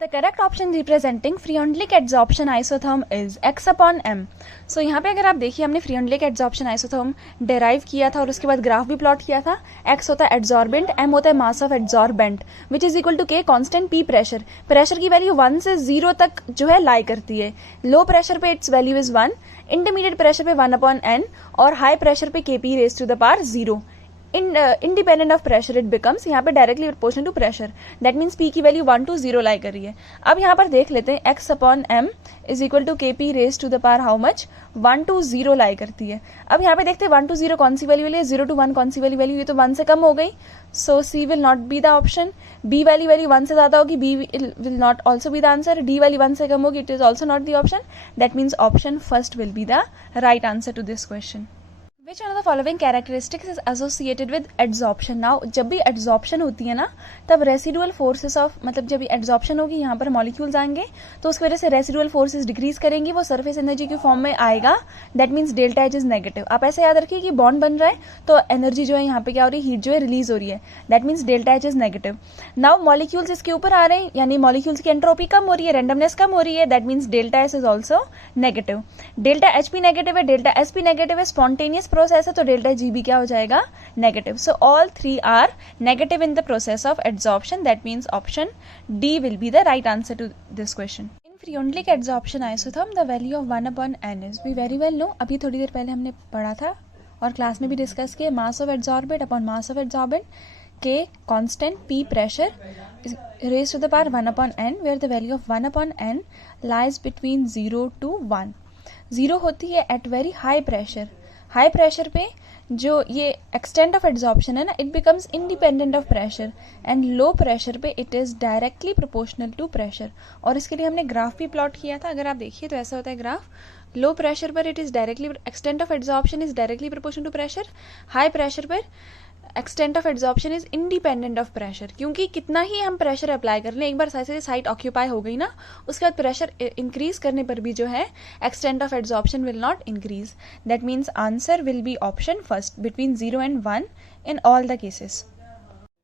The correct option representing Freundlich adsorption isotherm is x upon m. So यहाँ पे अगर आप देखिए हमने Freundlich adsorption isotherm derive किया था और उसके बाद ग्राफ भी प्लॉट किया था. x होता है adsorbent, m होता है mass of adsorbent which is equal to k constant p pressure. Pressure की वैल्यू 1 से 0 तक जो है लाई करती है. लो प्रेशर पे its value is 1, intermediate pressure पे 1 अपॉन n और हाई प्रेशर पे kp raise to the power 0. Independent of pressure it becomes यहाँ पे directly proportional to pressure. That means P की वैल्यू 1 to 0 लाई कर रही है. अब यहाँ पर देख लेते हैं x upon m is equal to K P raise to the power how much 1 to 0 लाई करती है. अब यहाँ पे देखते हैं 1 to 0 कौन सी वैल्यू है, 0 to 1 कौन सी वाली वैल्यू, ये तो 1 से कम हो गई. So C will not be the option. B वाली वैल्यू 1 से ज्यादा होगी, B will not also be the answer. D वाली 1 से कम होगी, it is also not the option. That means option first will be the right answer to this question. Which one of the following characteristics is associated with adsorption? Now जब भी adsorption होती है ना तब residual forces of मतलब जब adsorption होगी यहाँ पर molecules आएंगे तो उसकी वजह से residual forces डिक्रीज करेंगी, वो surface energy की फॉर्म में आएगा. That means delta H is negative. आप ऐसे याद रखिए कि बॉन्ड बन रहा है तो एनर्जी जो है यहाँ पे क्या हो रही है, हीट जो है रिलीज हो रही है. That means delta H is negative. Now molecules इसके ऊपर आ रहे हैं यानी molecules की एंट्रोपी कम हो रही है, randomness कम हो रही है. That means delta S is also negative. delta H भी negative है, delta S भी negative है, spontaneous प्रोसेस है तो डेल्टा जी भी क्या हो जाएगा, negative. So all three are negative in the process of adsorption. That means option D will be the right answer to this question. In Freundlich adsorption isotherm the value of 1 upon n is we very well know. अभी थोड़ी देर पहले हमने पढ़ा था और class में भी discuss किया. Mass of adsorbent upon mass of adsorbent के constant P pressure raised to the power 1 upon n where the value of 1 upon n lies between 0 to 1. 0 होती है at very high pressure. High pressure पे जो ये extent of adsorption है ना, it becomes independent of pressure. And low pressure पे it is directly proportional to pressure. और इसके लिए हमने ग्राफ भी प्लॉट किया था. अगर आप देखिए तो ऐसा होता है ग्राफ. लो प्रेशर पर it is directly extent of adsorption is directly proportional to pressure. High pressure पर extent of adsorption is independent of pressure. क्योंकि कितना ही हम प्रेशर अप्लाई कर लें, एक बार साइट ऑक्यूपाई हो गई ना, उसके बाद प्रेशर इंक्रीज करने पर भी जो है extent of adsorption will not increase. That means answer will be option first between 0 and 1 in all the cases.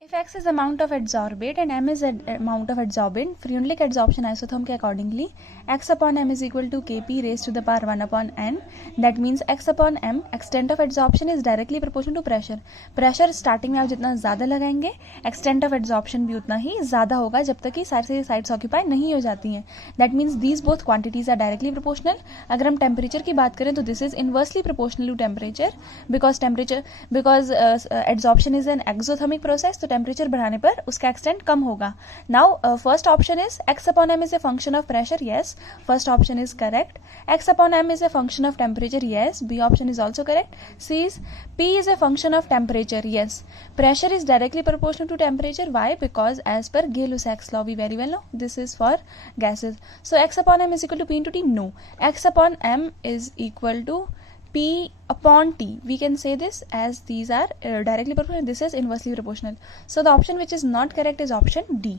If x is amount of adsorbate and m is amount of adsorbent, Freundlich adsorption isotherm के accordingly x upon m is equal to kp raised to the power 1 upon n. That means x upon m extent of adsorption is directly proportional to pressure. Pressure starting में आप जितना ज़्यादा लगाएंगे extent of adsorption भी उतना ही ज़्यादा होगा जब तक कि साइड्स ऑक्यूपाई नहीं हो जाती हैं. That means these both quantities are directly proportional. अगर हम temperature की बात करें तो this is inversely proportional to temperature because adsorption is an exothermic process. तो टेम्परेचर बढ़ाने पर उसका एक्सटेंट कम होगा. Now first option is x upon m is a function of pressure. Yes, first option is correct. x upon m is a function of temperature. Yes, B option is also correct. C is p is a function of temperature. Yes, pressure is directly proportional to temperature. Why? Because as per Gay-Lussac's law we very well know this is for gases. So x upon m is equal to p into t. No, x upon m is equal to P upon T. We can say this as these are directly proportional. This is inversely proportional. So the option which is not correct is option D.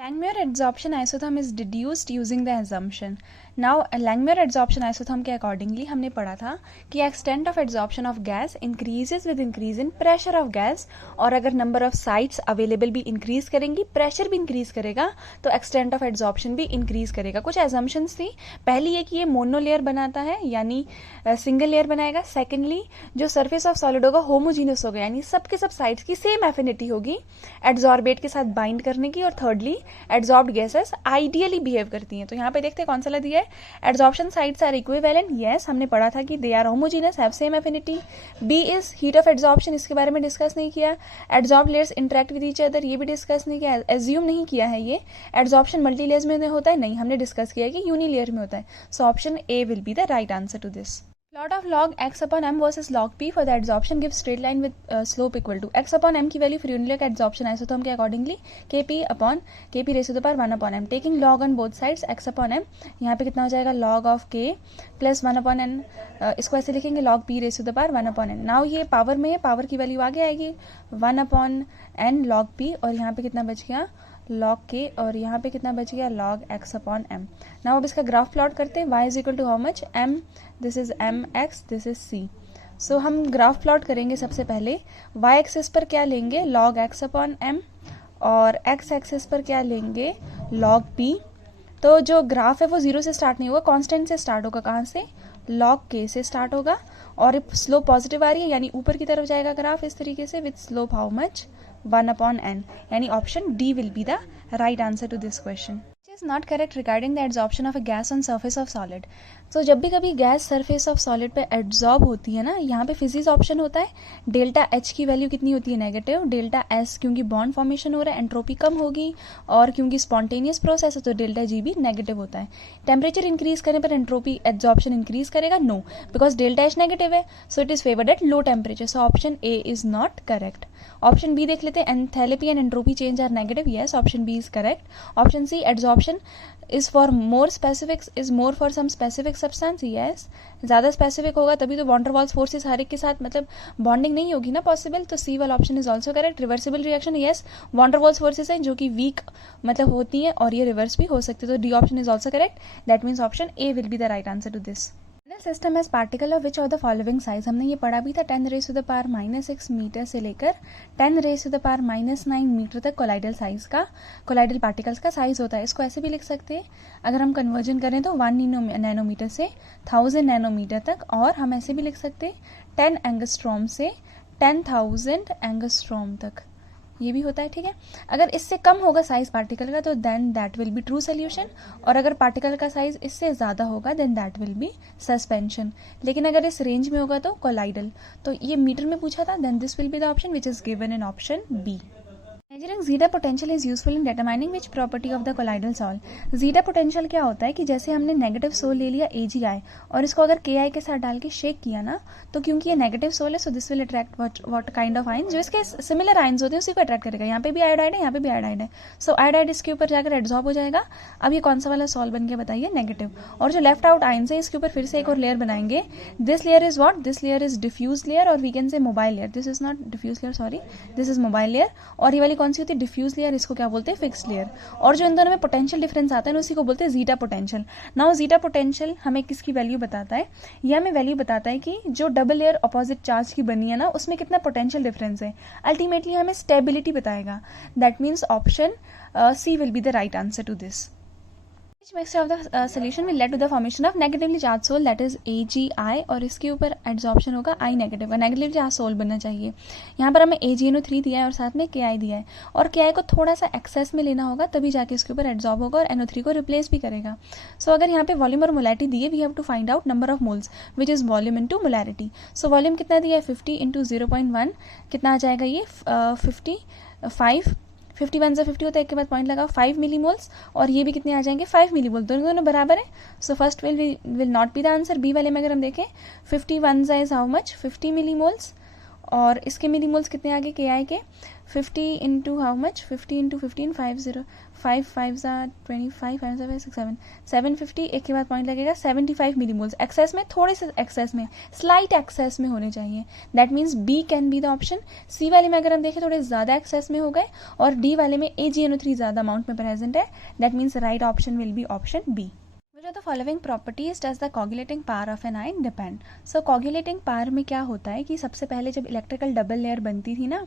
Langmuir adsorption isotherm is deduced using the assumption. Now Langmuir adsorption isotherm के accordingly हमने पढ़ा था कि extent of adsorption of gas increases with increase in pressure of gas. और अगर number of sites available भी increase करेंगी, pressure भी increase करेगा तो extent of adsorption भी increase करेगा. कुछ assumptions थी. पहली ये कि ये mono layer बनाता है यानी single layer बनाएगा. Secondly जो surface of solid होगा homogeneous होगा यानी सब के सब sides की same affinity होगी adsorbate के साथ bind करने की. और thirdly adsorbed gases ideally behave करती हैं. तो यहाँ पे देखते हैं कौन सा दिया है. Adsorption sites are equivalent. Yes, हमने पढ़ा था कि they are homogeneous, have same affinity. B is heat of adsorption, इसके बारे में डिस्कस नहीं किया. Adsorbed layers interact with each other, ये भी डिस्कस नहीं किया, एज्यूम नहीं किया है. ये एड्सॉर्प्शन मल्टी लेयर्स में होता है नहीं, हमने डिस्कस किया कि यूनी लेयर में होता है. So option A will be the right answer to this. Plot of log x upon m versus log p for the adsorption gives straight line with slope equal to x upon m की value Freundlich adsorption isotherm के accordingly kp upon kp raised to the power 1 upon m. Taking log on both sides x upon m, यहाँ पे कितना हो जाएगा log of k plus 1 upon n. इसको ऐसे लिखेंगे log p raised to the power 1 upon n. Now ये power में है, पावर की वैल्यू आगे आएगी 1 upon n log p और यहाँ पे कितना बच गया log k और यहाँ पे कितना बच गया log x upon m. Now अब इसका ग्राफ प्लॉट करते हैं. y is equal to how much m, this is m x, this is c. So हम ग्राफ प्लॉट करेंगे. सबसे पहले y एक्सिस पर क्या लेंगे log x upon m और x एक्सिस पर क्या लेंगे log p. तो जो ग्राफ है वो 0 से स्टार्ट नहीं होगा, कांस्टेंट से स्टार्ट होगा। कहाँ से? log k से स्टार्ट होगा और स्लोप पॉजिटिव आ रही है यानी ऊपर की तरफ जाएगा ग्राफ इस तरीके से with slope how much 1/n, यानी option D will be the right answer to this question. Is not correct regarding the adsorption of a gas on surface of solid. तो जब भी कभी गैस सरफेस ऑफ सॉलिड पे adsorb होती है ना, यहाँ पे फिजिक्स ऑप्शन होता है, डेल्टा एच की वैल्यू कितनी होती है? नेगेटिव। डेल्टा एस क्योंकि बॉन्ड फॉर्मेशन हो रहा है एंट्रोपी कम होगी, और क्योंकि स्पॉन्टेनियस प्रोसेस है तो डेल्टा जी भी नेगेटिव होता है। टेम्परेचर इंक्रीज करने पर एंट्रोपी एड्जॉर्प्शन इंक्रीज करेगा? No, because delta H negative है, so it is favoured at low temperature, so option A is not correct. Option B देख लेते हैं, enthalpy and entropy change are negative, yes, option B is correct. Option C, adsorption is for more specific, is more for some specific substance, yes, ज़्यादा specific होगा तभी तो wander Waals forces हर एक के साथ मतलब बॉन्डिंग नहीं होगी ना पॉसिबल, तो सी वाला option is also correct. Reversible reaction, yes, van der Waals forces हैं जो कि वीक मतलब होती हैं और ये रिवर्स भी हो सकती है, तो D option is also correct. That means option A will be the right answer to this. System as particle of which of the following size, हमने ये पढ़ा भी था 10⁻⁻⁻6 मीटर से लेकर 10⁻⁻⁹ मीटर तक कोलाइडल साइज का, कोलाइडल पार्टिकल्स का साइज होता है। इसको ऐसे भी लिख सकते हैं अगर हम कन्वर्जन करें तो 1 नैनोमीटर से 1000 नैनोमीटर तक, और हम ऐसे भी लिख सकते हैं 10 एंगस्ट्रॉम से 10,000 एंगस्ट्रॉम तक, ये भी होता है, ठीक है। अगर इससे कम होगा साइज पार्टिकल का तो then that will be true solution, और अगर पार्टिकल का साइज इससे ज़्यादा होगा then that will be suspension. लेकिन अगर इस रेंज में होगा तो कोलाइडल, तो ये मीटर में पूछा था, then this will be the option which is given in option B. Measuring zeta potential is useful in determining which property of the colloidal sol। zeta potential क्या होता है कि जैसे हमने नेगेटिव सोल ले लिया AgI और इसको अगर KI के साथ डाल के शेक किया ना, तो क्योंकि ये नेगेटिव सोल है so this will attract what kind of ion, जो इसके सिमिलर आयन्स होते हैं उसी को अट्रैक्ट करेगा। यहाँ पे भी आयोडाइड है, यहाँ पे भी आयोडाइड है, सो आयोडाइड इसके ऊपर जाकर एड्सॉर्ब हो जाएगा। अब ये कौन सा वाला सोल बन गया बताइए? नेगेटिव। और जो लेफ्ट आउट आयन्स है इसके ऊपर फिर से एक और लेयर बनाएंगे। This layer is what? This layer is diffuse layer, और we can say mobile layer. This is not diffuse layer, sorry, this is mobile layer. और ये वाली कौन सी होती है? डिफ्यूज लेयर, इसको क्या बोलते हैं? Fix layer. और जो इन दोनों में पोटेंशियल डिफरेंस आता है ना उसी को बोलते हैं zeta potential. Now zeta potential हमें किसकी वैल्यू बताता है? यह हमें वैल्यू बताता है कि जो डबल लेयर अपोजिट चार्ज की बनी है ना उसमें कितना पोटेंशियल डिफरेंस है, अल्टीमेटली हमें स्टेबिलिटी बताएगा। That means option C will be the right answer to this. Which mixture of the solution will lead to the formation of negatively charged soul, that is AgI, और इसके ऊपर adsorption होगा I negative, negatively charge sol बनना चाहिए। यहाँ पर हमें AgNO3 दिया है और साथ में Ki दिया है, और Ki को थोड़ा सा एक्सेस में लेना होगा तभी जाके इसके ऊपर एड्सॉर्ब होगा और NO3 को रिप्लेस भी करेगा। सो अगर यहाँ पे वॉल्यूम और मोलैरिटी दिए, we have to find out number of moles which is volume into molarity. So volume कितना दिया है? 50 इंटू 0.1, कितना आ जाएगा ये? 51 से 50 होता है, एक के बाद पॉइंट लगाओ, 5 मिलीमोल्स, और ये भी कितने आ जाएंगे? 5 मिलीमोल, दोनों बराबर है। So first will not be the answer. B वाले में अगर हम देखें 51 इज हाउ मच? 50 मिलीमोल्स, और इसके मिलीमोल्स कितने आगे KI के? 50 इंटू हाउ मच? 50 इंटू 15, 5 5 25, 5 6 7 750, एक के बाद पॉइंट लगेगा 75 मिलीमोल्स। एक्सेस में, थोड़े से एक्सेस में, स्लाइट एक्सेस में होने चाहिए। That means B can be the option. C वाले में अगर हम देखें थोड़े ज़्यादा एक्सेस में हो गए, और डी वाले में AgNO3 ज़्यादा अमाउंट में प्रेजेंट है। That means right option will be option B. Which of the following properties does the coagulating power of an ion depend? So coagulating power में क्या होता है कि सबसे पहले जब इलेक्ट्रिकल डबल लेयर बनती थी ना,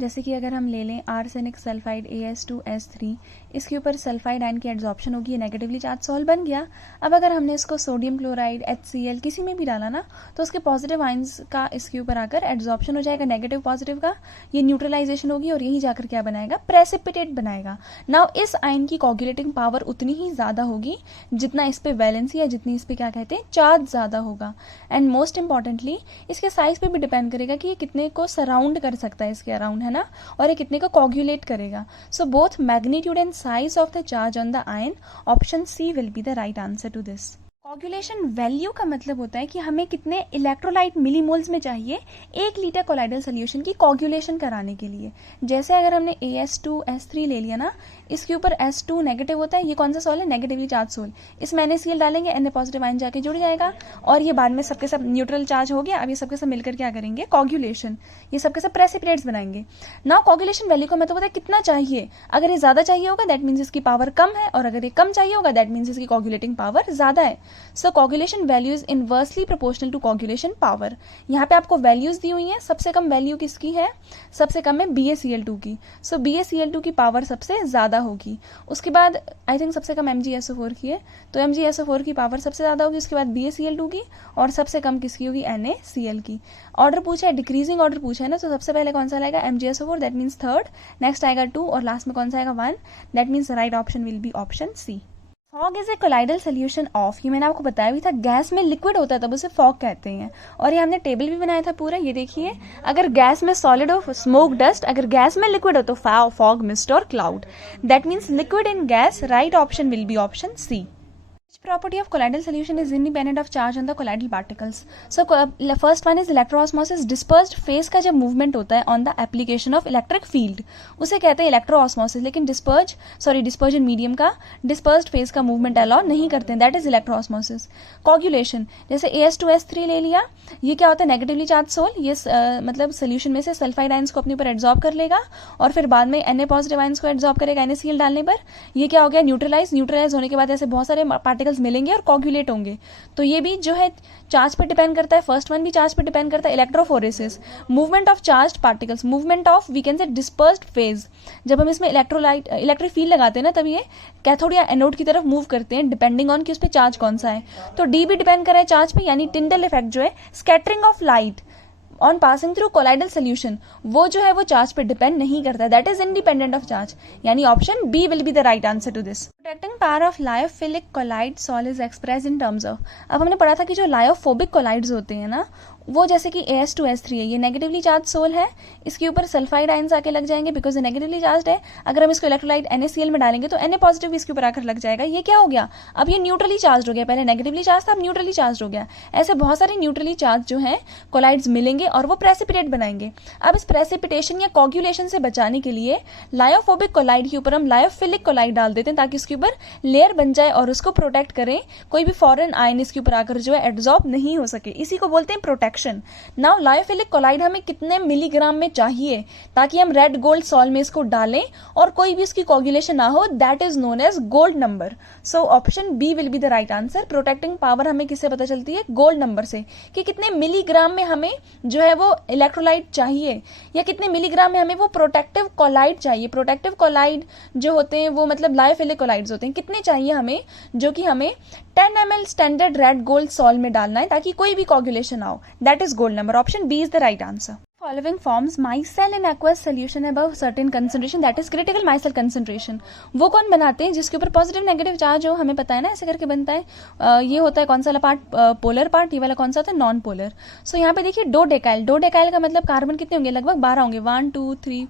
जैसे कि अगर हम ले लें आर्सेनिक सल्फाइड AS2S3, इसके ऊपर सल्फाइड आयन की एड्सॉर्प्शन होगी, ये नेगेटिवली चार्ज सॉल बन गया। अब अगर हमने इसको सोडियम क्लोराइड HCl किसी में भी डाला ना, तो उसके पॉजिटिव आयन्स का इसके ऊपर आकर एड्सॉर्प्शन हो जाएगा, नेगेटिव पॉजिटिव का, ये न्यूट्रलाइजेशन होगी और यही जाकर क्या बनाएगा? प्रेसिपिटेट बनाएगा। नाउ इस आयन की कोगुलेटिंग पावर उतनी ही ज्यादा होगी जितना इस पे वैलेंसी या जितनी इस पे क्या कहते हैं चार्ज ज्यादा होगा। एंड मोस्ट इंपॉर्टेंटली इसके साइज पे भी डिपेंड करेगा कि ये कितने को सराउंड कर सकता है इसके अराउंड, है ना, और ये कितने को कोगुलेट करेगा। So both magnitude and size of the charge on the ion, option C will be the right answer to this. Coagulation value का मतलब होता है कि हमें कितने इलेक्ट्रोलाइट मिलीमोल्स में चाहिए 1 लीटर कोलाइडल सोल्यूशन की कोगुलेशन कराने के लिए। जैसे अगर हमने AS2S3 ले लिया ना, इसके ऊपर S2 नेगेटिव होता है, ये कौन सा सोल है? Negatively charge sol. इसमें NaCl डालेंगे, Na पॉजिटिव आयन जाके जुड़ जाएगा, और ये बाद में सबके सब न्यूट्रल चार्ज हो गया। अब ये सबके सब मिलकर क्या करेंगे? कोगुलेशन, ये सबके सब प्रेसिपिटेट्स बनाएंगे। नाउ कोगुलेशन वैल्यू का मतलब होता है कितना चाहिए। अगर ये ज्यादा चाहिए होगा दैट मीन्स इसकी पावर कम है, और अगर ये कम चाहिए होगा दैट मीन्स इसकी कोगुलेटिंग पावर ज्यादा है। So coagulation value is inversely proportional to coagulation power. यहाँ पे आपको वैल्यूज दी हुई हैं, सबसे कम वैल्यू किसकी है, सबसे कम है BaCl2 की। सो BaCl2 की पावर सबसे ज़्यादा होगी। उसके बाद आई थिंक सबसे कम MgSO4 की है, तो MgSO4 की पावर सबसे ज़्यादा होगी, उसके बाद BaCl2 की, और सबसे कम किसकी होगी, NaCl की। ऑर्डर पूछा है, डिक्रीजिंग ऑर्डर पूछा है ना, तो सबसे पहले कौन सा आएगा, MgSO4, that means third, next आएगा 2, और लास्ट में कौन सा आएगा 1, that means right option will be option C. Fog is a colloidal solution of, ये मैंने आपको बताया भी था, गैस में लिक्विड होता है तब उसे फॉग कहते हैं। और ये हमने टेबल भी बनाया था पूरा, ये देखिए, अगर गैस में सॉलिड हो स्मोक डस्ट, अगर गैस में लिक्विड हो तो फॉग मिस्ट और cloud, that means liquid in gas, right option will be option C. Property of colloidal solution is independent of charge on the colloidal particles. So first one is electroosmosis. Dispersed phase का जब movement होता है on the application of electric field, उसे कहते हैं electroosmosis। लेकिन dispersion medium का dispersed phase का movement allow नहीं करते हैं, that is electroosmosis। Coagulation, जैसे AS2S3 ले लिया, ये क्या होता है, नेगेटिवली चार्ज सोल, ये मतलब सोल्यूशन में से सल्फाइड आयंस को अपने ऊपर एब्जॉर्ब कर लेगा और फिर बाद में Na पॉजिटिव आयंस को एब्जॉर्ब करेगा NaCl डालने पर। ये क्या हो गया, न्यूट्रलाइज होने के बाद ऐसे बहुत सारे पार्टिकल्स मिलेंगे और कोगुलेट होंगे। तो ये भी जो है चार्ज पे डिपेंड करता है, फर्स्ट वन भी चार्ज पे डिपेंड करता है। Electrophoresis, movement of charge particles, movement of we can say dispersed phase, जब हम इसमें इलेक्ट्रिक फील्ड लगाते हैं ना, तब ये कैथोड या एनोड की तरफ मूव करते हैं, डिपेंडिंग ऑन कि उस पर चार्ज कौन सा है। तो डी भी डिपेंड कर रहा है चार्ज पे, यानी टिंडल इफेक्ट जो है, scattering of light on passing through colloidal solution, वो जो है वो चार्ज पे डिपेंड नहीं करता है, that is independent of charge, यानी option B will be the right answer to this. Protecting power of lyophilic colloid sol is express in terms of, अब हमने पढ़ा था कि जो लायोफोबिक कोलाइड्स होते हैं ना, वो जैसे कि AS2S3 है, ये नेगेटिवली चार्ज सोल है, इसके ऊपर सल्फाइड आयंस आके लग जाएंगे बिकॉज ये नेगेटिवली चार्ज है। अगर हम इसको इलेक्ट्रोलाइट NaCl में डालेंगे तो Na पॉजिटिव भी इसके ऊपर आकर लग जाएगा। ये क्या हो गया, अब ये न्यूट्रली चार्ज हो गया, पहले नेगेटिवली चार्ज था, अब न्यूट्रली चार्ज हो गया। ऐसे बहुत सारे न्यूट्रली चार्ज जो हैं कोलाइड्स मिलेंगे और वो प्रेसिपिटेट बनाएंगे। अब इस प्रेसिपिटेशन या कोगुलेशन से बचाने के लिए लायोफोबिक कोलाइड के ऊपर हम लायोफिलिक कोलाइड डाल देते हैं, ताकि इसके ऊपर लेयर बन जाए और उसको प्रोटेक्ट करें, कोई भी फॉरेन आयन इसके ऊपर आकर जो है एब्जॉर्ब नहीं हो सके, इसी को बोलते हैं प्रोटेक्शन। नाउ लायोफिलिक कोलाइड हमें कितने मिलीग्राम में चाहिए ताकि हम रेड गोल्ड सॉल में इसको डालें और कोई भी इसकी कोगुलेशन ना हो, that is known as gold number. So option B will be the right answer. Protecting power हमें किससे पता चलती है, गोल्ड नंबर से, कि कितने मिलीग्राम में हमें जो है वो इलेक्ट्रोलाइट चाहिए या कितने मिलीग्राम में हमें वो प्रोटेक्टिव कोलाइड चाहिए। प्रोटेक्टिव कोलाइड जो होते हैं वो मतलब लायोफिलिक कोलाइड्स होते हैं, कितने चाहिए हमें, जो कि हमें 10 ml standard red gold sol में डालना है ताकि कोई भी कोगुलेशन आओ, that is gold number. Option B is the right answer. Following forms micelle in aqueous solution above certain concentration, that is critical micelle concentration। वो कौन बनाते हैं, जिसके ऊपर पॉजिटिव नेगेटिव चार्ज हो, हमें पता है ना, ऐसे करके बनता है। ये होता है कौन सा वाला पार्ट, पोलर पार्ट, ये वाला कौन सा होता है, नॉन पोलर। सो यहाँ पे देखिए डोडेकाइल का मतलब कार्बन कितने होंगे, लगभग 12 होंगे, 1 2 3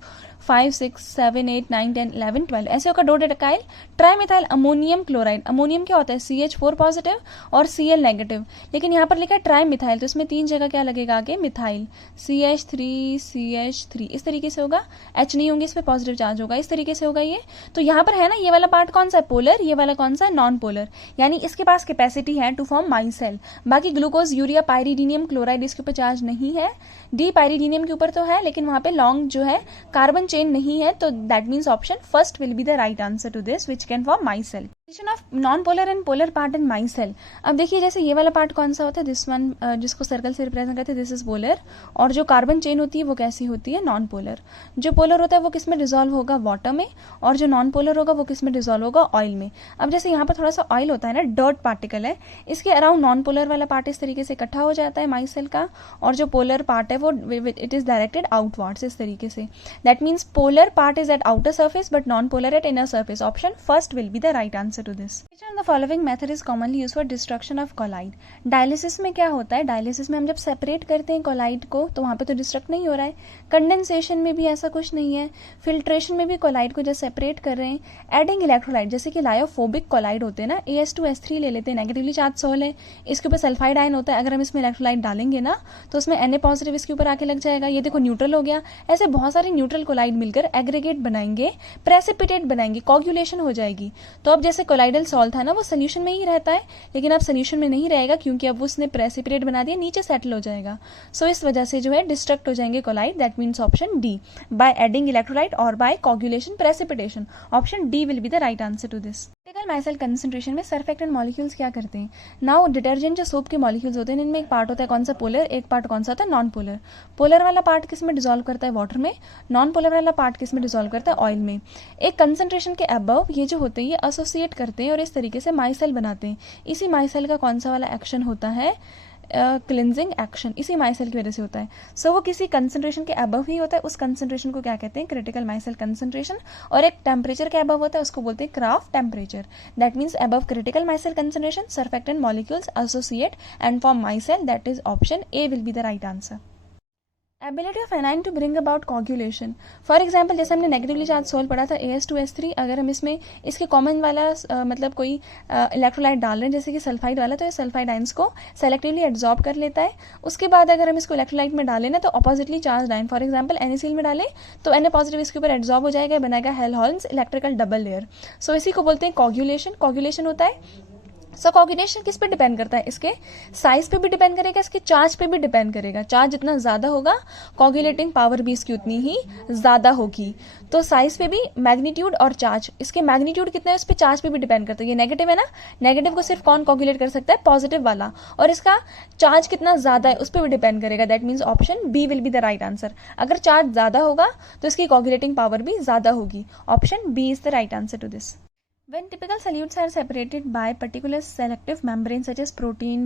5 6 7 8 9 10 11 12, ऐसे होगा डोडेकाइल। ट्राइमिथाइल अमोनियम क्लोराइड, अमोनियम क्या होता है, CH4 पॉजिटिव और Cl नेगेटिव, लेकिन यहाँ पर लिखा है ट्राइमिथाइल, तो इसमें 3 जगह क्या लगेगा आगे, मिथाइल, CH3 इस तरीके से होगा, H नहीं होंगे, इस पर पॉजिटिव चार्ज होगा, इस तरीके से होगा ये। तो यहाँ पर है ना, ये वाला पार्ट कौन सा है, पोलर, ये वाला कौन सा है, नॉन पोलर, यानी इसके पास कैपेसिटी है टू फॉर्म माइसेल। बाकी ग्लूकोज, यूरिया, पायरीडीनियम क्लोराइड, इसके ऊपर चार्ज नहीं है। डी पायरीडीनियम के ऊपर तो है, लेकिन वहां पे लॉन्ग जो है कार्बन चेन नहीं है, तो that means option first will be the right answer to this, which can form micelle. Of non polar and polar part in micelle. अब देखिए जैसे ये वाला पार्ट कौन सा होता है, दिस वन, जिसको सर्कल से रिप्रेजेंट करते हैं, दिस इज पोलर, और जो कार्बन चेन होती है वो कैसी होती है, नॉन पोलर। जो पोलर होता है वो किस में डिजोल्व होगा, वाटर में, और जो नॉन पोलर होगा वो किस में डिजोल्व होगा, ऑयल में। अब जैसे यहाँ पर थोड़ा सा ऑयल होता है ना, डर्ट पार्टिकल है, इसके अराउंड नॉन पोलर वाला पार्ट इस तरीके से इकट्ठा हो जाता है माइसेल का, और जो पोलर पार्ट है वो इट इज डायरेक्टेड आउटवर्ड्स इस तरीके से। That means polar part is at outer surface but non polar at inner surface. Option first will be the right answer to this. The following method is commonly used for destruction of colloid। Dialysis में क्या होता है, dialysis में हम जब separate करते हैं collide को तो वहाँ पे तो डिस्ट्रक्ट नहीं हो रहा है। कंडेंसेशन में भी ऐसा कुछ नहीं है। फिल्ट्रेशन में भी कोलाइड को जब सेपरेट कर रहे हैं। एडिंग इलेक्ट्रोलाइट, जैसे कि लायोफोबिक कोलाइड होते हैं ना, AS2S3 ले लेते हैं, नेगेटिवली चार्ज सोल है, इसके ऊपर सल्फाइड आयन होता है, अगर हम इसमें इलेक्ट्रोलाइट डालेंगे ना तो उसमें Na पॉजिटिव इसके ऊपर आके लग जाएगा, ये देखो न्यूट्रल हो गया। ऐसे बहुत सारे न्यूट्रल कोलाइड कोलाइड मिलकर एग्रीगेट बनाएंगे, प्रेसिपिटेट बनाएंगे, कोगुलेशन हो जाएगी। तो अब जैसे कोलाइडल सॉल्ट था ना, वो सोल्यूशन में ही रहता है, लेकिन अब सोल्यूशन में नहीं रहेगा क्योंकि अब उसने प्रेसिपिटेट बना दिया, नीचे सेटल हो जाएगा। सो इस वजह से जो है डिस्ट्रक्ट हो जाएंगे colloid. That means option D, by adding electrolyte और by coagulation, precipitation. Option D will be the right answer to this. Critical micelle concentration में सरफेक्टेंट मॉलिक्यूल्स क्या करते हैं? नाउ डिटर्जेंट जो सोप के मॉलिक्यूल्स होते हैं, इनमें एक पार्ट होता है कौन सा, पोलर, एक पार्ट कौन सा होता है, नॉन पोलर। पोलर वाला पार्ट किस में डिसॉल्व करता है, वाटर में। नॉन पोलर वाला पार्ट किस में डिसॉल्व करता है, ऑयल में। एक कंसंट्रेशन के अबव ये जो होते हैं ये एसोसिएट करते हैं और इस तरीके से माइसेल बनाते हैं। इसी माइसेल का कौन सा वाला एक्शन होता है, क्लिनजिंग एक्शन, इसी माइसेल की वजह से होता है। सो वो किसी कंसंट्रेशन के अबव ही होता है, उस कंसंट्रेशन को क्या कहते हैं, क्रिटिकल माइसेल कंसंट्रेशन। और एक टेम्परेचर के अबव होता है, उसको बोलते हैं Krafft temperature. That means above critical micelle concentration surfactant molecules associate and form micelle. That is option A will be the right answer. Ability of anion to bring about coagulation. For example जैसे हमने negatively charge solve पढ़ा था AS2S3, अगर हम इसमें इसके common वाला मतलब कोई इलेक्ट्रोलाइट डाल रहे हैं जैसे कि सल्फाइड वाला, तो ये सल्फाइड आयंस को सेलेक्टिवली एब्जॉर्ब कर लेता है। उसके बाद अगर हम इसको इलेक्ट्रोलाइट में डालें ना, तो oppositely charge ion, for example NaCl में डालें तो Na पॉजिटिव इसके ऊपर एब्जॉर्ब हो जाएगा, बनाएगा हेल्होल्ट्ज इलेक्ट्रिकल डबल लेयर। सो इसी को बोलते हैं कोगुलेशन। कोगुलेशन होता है। सो कोगुलेशन किस पे डिपेंड करता है, इसके साइज पे भी डिपेंड करेगा, इसके चार्ज पे भी डिपेंड करेगा। चार्ज जितना ज्यादा होगा कोगुलेटिंग पावर भी इसकी उतनी ही ज्यादा होगी। तो साइज पे भी, मैग्नीट्यूड और चार्ज, इसके मैग्नीट्यूड कितना है उस पर चार्ज पे भी डिपेंड करता है। ये नेगेटिव है ना, नेगेटिव को सिर्फ कौन कोगुलेट कर सकता है, पॉजिटिव वाला, और इसका चार्ज कितना ज्यादा है उस पर भी डिपेंड करेगा। That means option B will be the right answer. अगर चार्ज ज्यादा होगा तो इसकी कोगुलेटिंग पावर भी ज्यादा होगी। Option B is the right answer to this. When typical solutes are separated by particular selective membrane such as protein,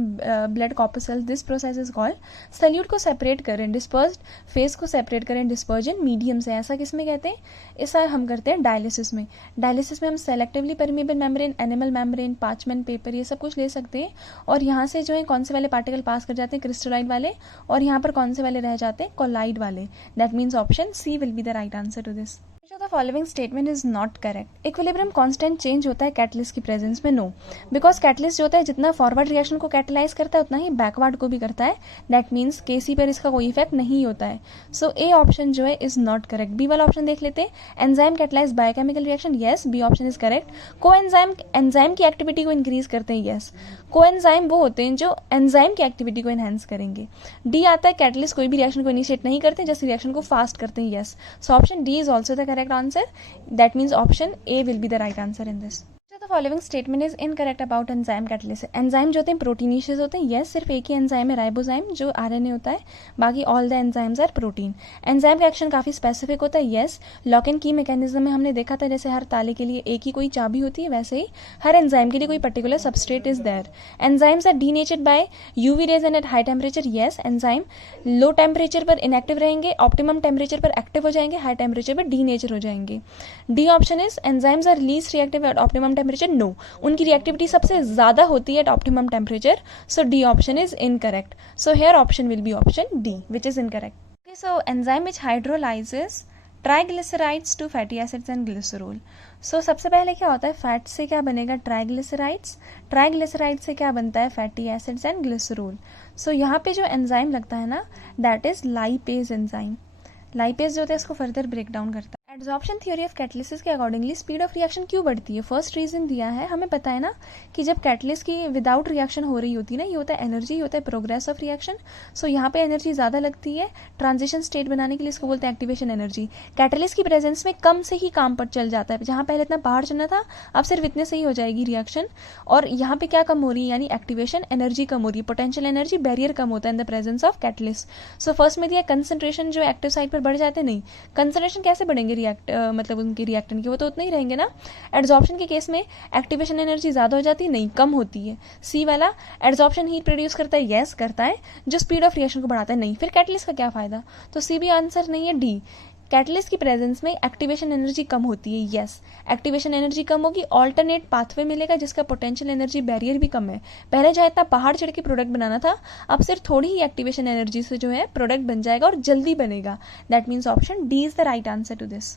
blood corpuscles, this process is called, solute को separate करें, dispersed phase को separate करें, dispersion medium से, ऐसा किस में कहते हैं, ऐसा हम करते हैं डायलिसिस में। डायलिसिस में हम selectively permeable membrane, animal membrane, parchment paper, ये सब कुछ ले सकते हैं, और यहाँ से जो है कौन से वाले पार्टिकल पास कर जाते हैं, क्रिस्टलाइड वाले, और यहाँ पर कौन से वाले रह जाते हैं, कोलाइड वाले। That means option C will be the right answer to this. The following statement is not correct. Equilibrium constant change होता है कैटलिस्ट की प्रेजेंस में, नो, बिकॉज कैटलिस्ट जो होता है जितना फॉरवर्ड रिएक्शन को कैटलाइज करता है उतना ही बैकवर्ड को भी करता है। दैट मीन्स केसी पर इसका कोई इफेक्ट नहीं होता है। सो ए ऑप्शन जो है इज नॉट करेक्ट। बी वाला ऑप्शन देख लेते हैं, enzyme catalyse biochemical reaction, yes, B option is correct. को एंजाइम की एक्टिविटी को इंक्रीज करते हैं, यस। को एंजाइम वो होते हैं जो एंजाइम की एक्टिविटी को एनहेंस करेंगे। डी आता है, कैटलिस्ट कोई भी रिएक्शन को इनिशिएट नहीं करते, जस्ट रिएक्शन को फास्ट करते हैं, yes. So option D is also the correct answer. That means option A will be the right answer in this. The following statement is incorrect about enzyme catalysis. Enzyme जो होते हैं proteinaceous होते हैं, yes, सिर्फ एक ही enzyme है ribozyme जो RNA होता है, बाकी all the enzymes are protein. Enzyme का एक्शन काफी स्पेसिफिक होता है, yes. Lock and key mechanism में हमने देखा था जैसे हर ताले के लिए एक ही कोई चाबी होती है, वैसे ही हर एंजाइम के लिए कोई particular substrate is there. Enzymes are denatured by UV rays and at high temperature, yes. Enzyme low temperature पर इनएक्टिव रहेंगे, ऑप्टिमम टेम्परेचर पर एक्टिव हो जाएंगे, हाई टेम्परेचर पर डीनेचर हो जाएंगे। D option is enzymes are least reactive at optimum temperature, no, उनकी reactivity सबसे ज्यादा होती है at optimum temperature. So D option is incorrect. So here option will be option D which is incorrect. Okay, so enzyme which hydrolyses triglycerides to fatty acids and glycerol. सो सबसे पहले क्या होता है, फैट से क्या बनेगा, ट्राइग्लिसराइड्स, ट्राइग्लिसराइड से क्या बनता है, फैटी एसिड्स एंड ग्लिसरॉल। सो यहाँ पे जो एंजाइम लगता है ना, that is lipase enzyme. Lipase जो होता है इसको फर्दर ब्रेक डाउन करता है। एड्सॉर्प्शन थ्योरी ऑफ कैटलिसिस के अकॉर्डिंगली स्पीड ऑफ रिएक्शन क्यों बढ़ती है? फर्स्ट रीजन दिया है, हमें पता है ना कि जब कैटलिस्ट की विदाउट रिएक्शन हो रही होती है ना, ये होता है एनर्जी, होता है प्रोग्रेस ऑफ रिएक्शन। सो यहाँ पे एनर्जी ज्यादा लगती है ट्रांजिशन स्टेट बनाने के लिए, इसको बोलते हैं एक्टिवेशन एनर्जी। कैटलिस्ट की प्रेजेंस में कम से ही काम पर चल जाता है, जहाँ पहले इतना पहाड़ चलना था अब सिर्फ इतने से ही हो जाएगी रिएक्शन। और यहाँ पे क्या कम हो रही है, यानी एक्टिवेशन एनर्जी कम हो रही है, पोटेंशियल एनर्जी बैरियर कम होता है in the presence of catalyst. So first में दिया कंसंट्रेशन जो एक्टिव साइड पर बढ़ जाते, नहीं, कंसंट्रेशन कैसे बढ़ेंगे मतलब उनके रिएक्टेंट के, वो तो उतने ही रहेंगे ना। एड्सॉर्प्शन के केस में एक्टिवेशन एनर्जी ज्यादा हो जाती है, नहीं, कम होती है। सी वाला एड्सॉर्प्शन हीट प्रोड्यूस करता है, यस करता है, जो स्पीड ऑफ रिएक्शन को बढ़ाता है, नहीं। फिर कैटलिस्ट का क्या फायदा, तो सी भी आंसर नहीं है, डी। कैटलिस्ट की प्रेजेंस में एक्टिवेशन एनर्जी कम होती है, यस। एक्टिवेशन एनर्जी कम होगी, ऑल्टरनेट पाथवे मिलेगा जिसका पोटेंशियल एनर्जी बैरियर भी कम है। पहले जहाँ इतना पहाड़ चढ़ के प्रोडक्ट बनाना था, अब सिर्फ थोड़ी ही एक्टिवेशन एनर्जी से जो है प्रोडक्ट बन जाएगा और जल्दी बनेगा। That means option D is the right answer to this.